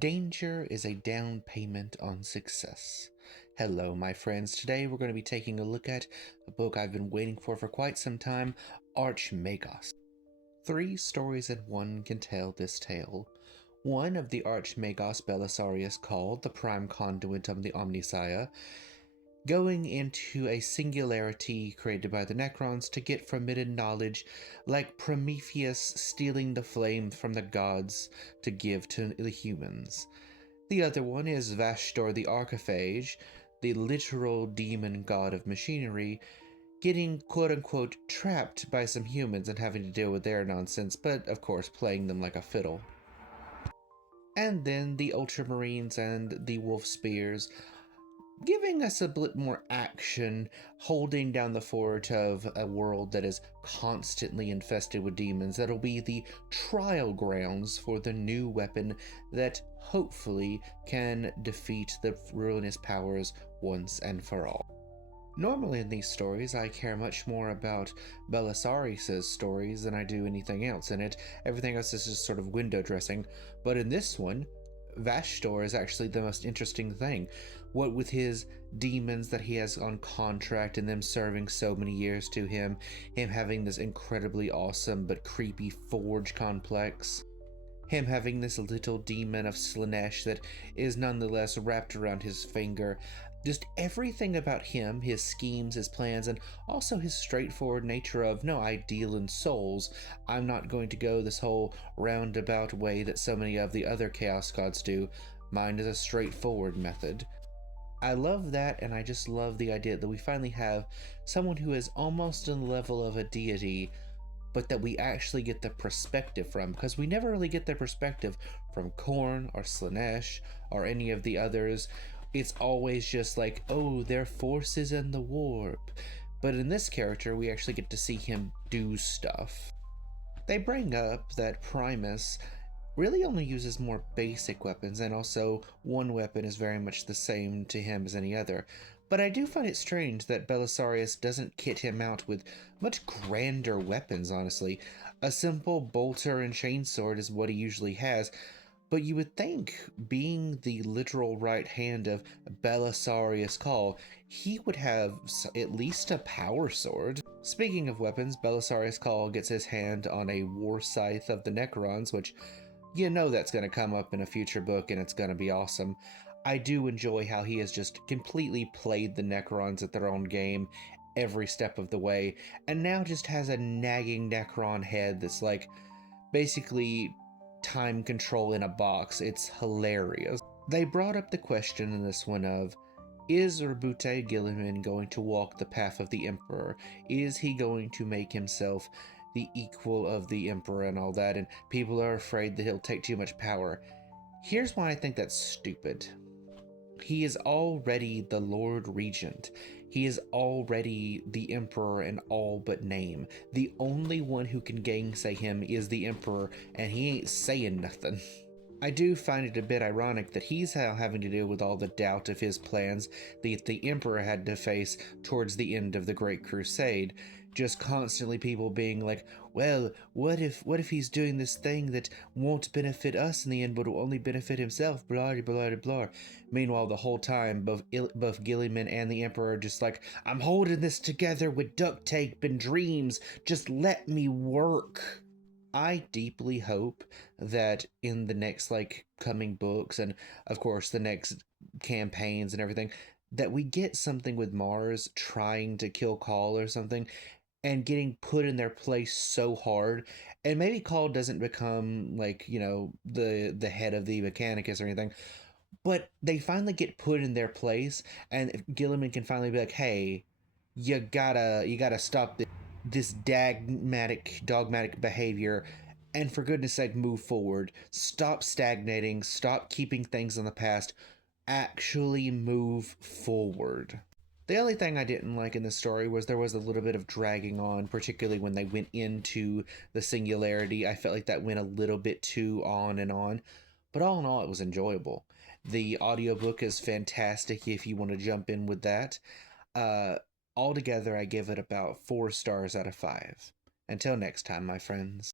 Danger is a down payment on success. Hello, my friends. Today we're going to be taking a look at a book I've been waiting for quite some time, Archmagos. Three stories in one can tell this tale. One of the Archmagos Belisarius called the prime conduit of the Omnissiah, going into a singularity created by the Necrons to get forbidden knowledge, like Prometheus stealing the flame from the gods to give to the humans. The other one is Vashtor the Archiphage, the literal demon god of machinery, getting quote-unquote trapped by some humans and having to deal with their nonsense, but of course playing them like a fiddle. And then the Ultramarines and the Wolf Spears, giving us a bit more action, holding down the fort of a world that is constantly infested with demons. That'll be the trial grounds for the new weapon that hopefully can defeat the ruinous powers once and for all. Normally in these stories, I care much more about Belisarius' stories than I do anything else in it. Everything else is just sort of window dressing. But in this one, Vashtor is actually the most interesting thing. What with his demons that he has on contract and them serving so many years to him having this incredibly awesome but creepy forge complex, him having this little demon of Slaanesh that is nonetheless wrapped around his finger. Just everything about him, his schemes, his plans, and also his straightforward nature of, no, I deal in souls. I'm not going to go this whole roundabout way that so many of the other Chaos Gods do. Mine is a straightforward method. I love that, and I just love the idea that we finally have someone who is almost on the level of a deity, but that we actually get the perspective from, because we never really get the perspective from Khorne or Slaanesh or any of the others. It's always just like, oh, their force is in the warp. But in this character, we actually get to see him do stuff. They bring up that Primus really only uses more basic weapons, and also one weapon is very much the same to him as any other. But I do find it strange that Belisarius doesn't kit him out with much grander weapons, honestly. A simple bolter and chainsword is what he usually has, but you would think, being the literal right hand of Belisarius Cawl, he would have at least a power sword. Speaking of weapons, Belisarius Cawl gets his hand on a war scythe of the Necrons, which you know that's going to come up in a future book and it's going to be awesome. I do enjoy how he has just completely played the Necrons at their own game every step of the way, and now just has a nagging Necron head that's like basically time control in a box. It's hilarious. They brought up the question in this one of, is Roboute Guilliman going to walk the path of the Emperor? Is he going to make himself the equal of the Emperor and all that? And people are afraid that he'll take too much power. Here's why I think that's stupid. He is already the Lord Regent. He is already the Emperor in all but name. The only one who can gainsay him is the Emperor, and he ain't saying nothing. I do find it a bit ironic that he's now having to deal with all the doubt of his plans that the Emperor had to face towards the end of the Great Crusade. Just constantly people being like, well, what if he's doing this thing that won't benefit us in the end, but will only benefit himself, blah, blah, blah, blah. Meanwhile, the whole time, both Guilliman and the Emperor are just like, I'm holding this together with duct tape and dreams, just let me work. I deeply hope that in the next, coming books, and of course the next campaigns and everything, that we get something with Mars trying to kill Cawl or something, and getting put in their place so hard, and maybe Cawl doesn't become the head of the Mechanicus or anything, but they finally get put in their place, and Gilliman can finally be like, hey, you gotta stop this dogmatic behavior, and for goodness sake, move forward. Stop stagnating, stop keeping things in the past, actually move forward. The only thing I didn't like in this story was there was a little bit of dragging on, particularly when they went into the singularity. I felt like that went a little bit too on and on, but all in all, it was enjoyable. The audiobook is fantastic if you want to jump in with that. Altogether, I give it about 4 stars out of 5. Until next time, my friends.